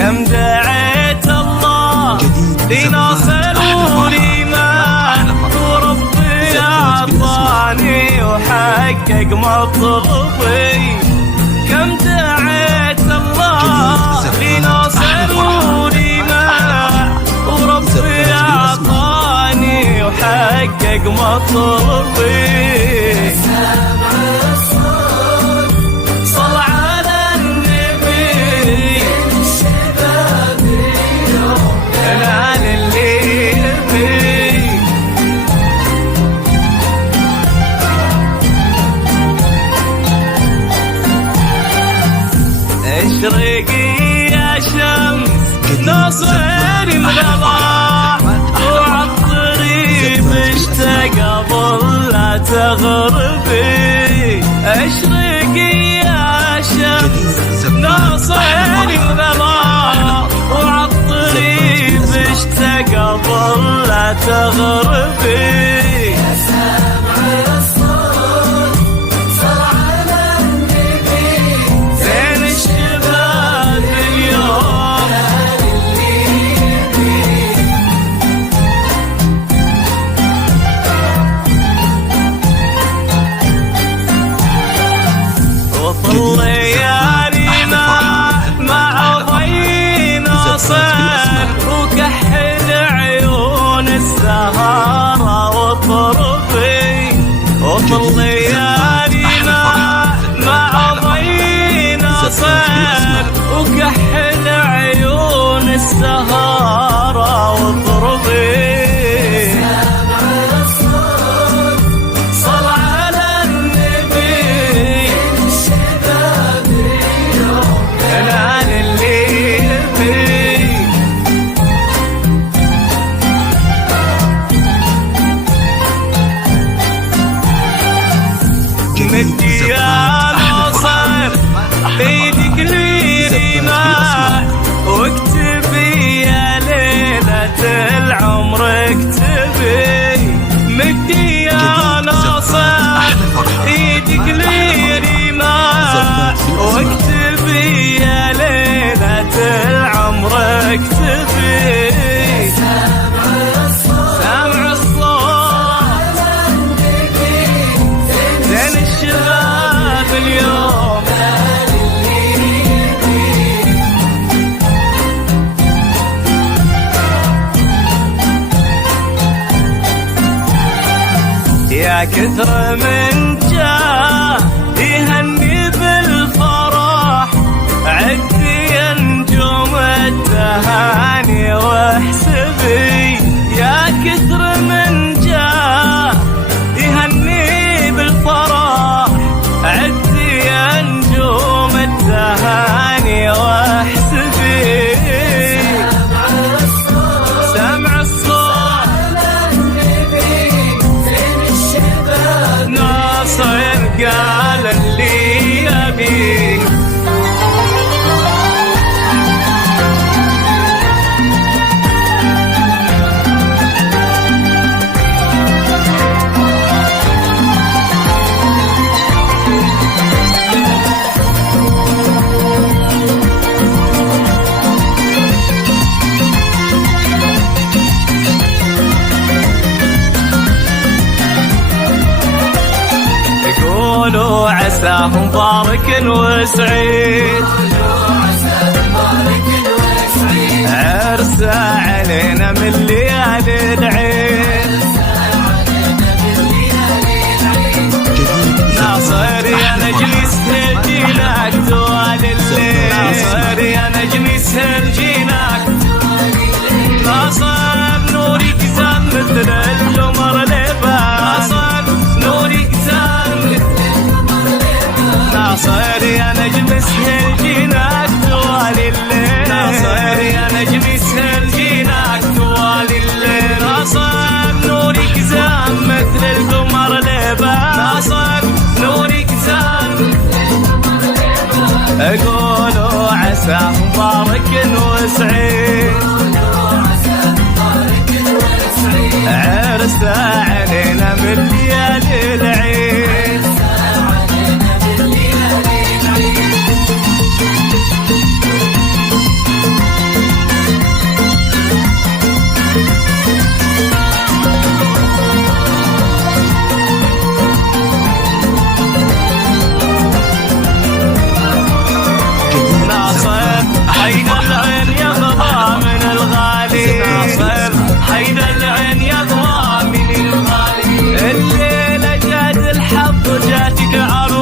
كم دعيت الله لنصر ونيمان وربي أعطاني وحقق مطلبي. كم دعيت الله لنصر ونيمان وربي أعطاني وحقق مطلبي. اشرقي يا شمس ناصري مغلا وعالطريق اشتاق قبل لا تغربي. اشرقي يا شمس ناصري مغلا وعالطريق اشتاق قبل لا تغربي. ليالينا مع ضي نصر وكحل عيون السهارة وطربي. وطل ليالينا مع ضي نصر وكحل عيون السهارة وطربي. مدي يا ناصر ايدك لينا واكتبي يا ليلة العمر اكتبي. مدي يا ناصر ايدك لينا واكتبي يا ليلة العمر اكتبي. يا كثر من جاه يهني بالفرح عدي يا نجوم التهاني واحسبي. يا كثر من جاه يهني بالفرح عدي يا نجوم التهاني واحسبي. قال اللي يبي عساه مبارك وسعيد عرسه علينا من ليالي العيد. ناصر يا نجلس هجيناك طوال الليل. ناصر يا نجلس هجيناك. ناصر نورك زان مثل القمر لبان. ناصر نورك زان ناصر يا نجم سهل جيناك طوال الليل. ناصر يا نجم سهل جيناك طوال الليل. ناصر نورك زان مثل القمر لبان. ناصر نورك زان اقولوا عساه مبارك وسعيد عرسه علينا من ليالي العيد.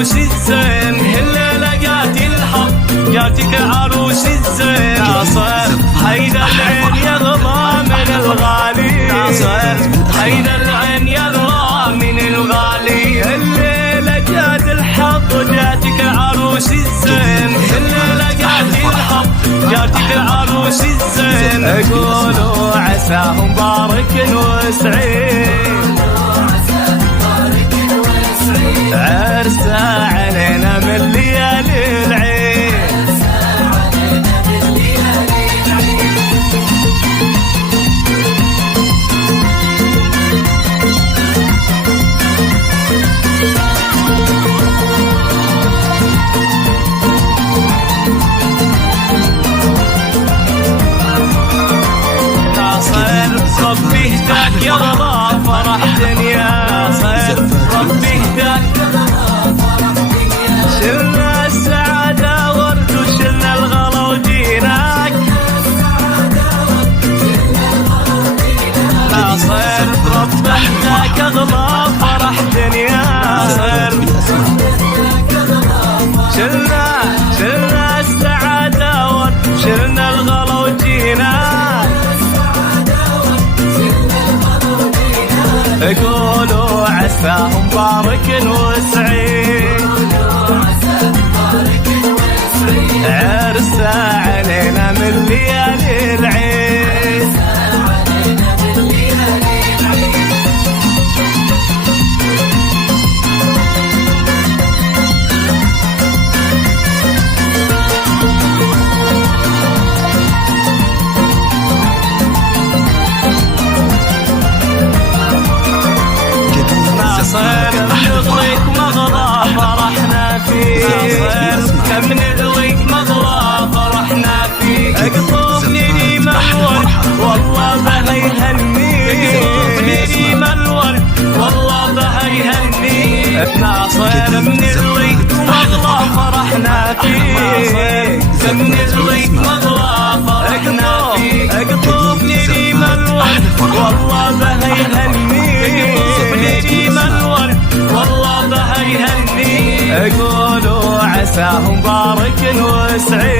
العروس الزين، الليلة جاتي الحظ جاتك العروس الزين. ناصر حيدر العين يغضى من الغالي، ناصر حيدر العين يغضى من الغالي. الليلة جات الحظ جاتك العروس الزين، الليلة جاتي الحظ جاتك العروس الزين. قولوا عساه مبارك وسعيد، عرسه علينا من ليالي العيد. ناصر ربي اهداك يا غلا فرح دنيا، ناصر ربي اهداك شلنا السعادة ورد وشلنا الغلا وجيناك. ناصر ربي اهداك اغلى فرح دنيا، ناصر شلنا السعادة ورد شلنا الغلا وجيناك. قولوا عساه مبارك وسعيد، عرسه علينا من ليالي العيد. ناصر نغليك مغلى فرحنا فيك، كم نغليك مغلى فرحنا فيك. اقطفني لي الورد والله بها يهنيك، اقطفني لي الورد والله بها يهنيك. ناصر نغليك مغلى فرحنا فيك، كم نغليك مغلى فرحنا فيك. اقطفني لي الورد والله بها يهنيك، والله بها يهني. قولوا عساه مبارك وسعيد،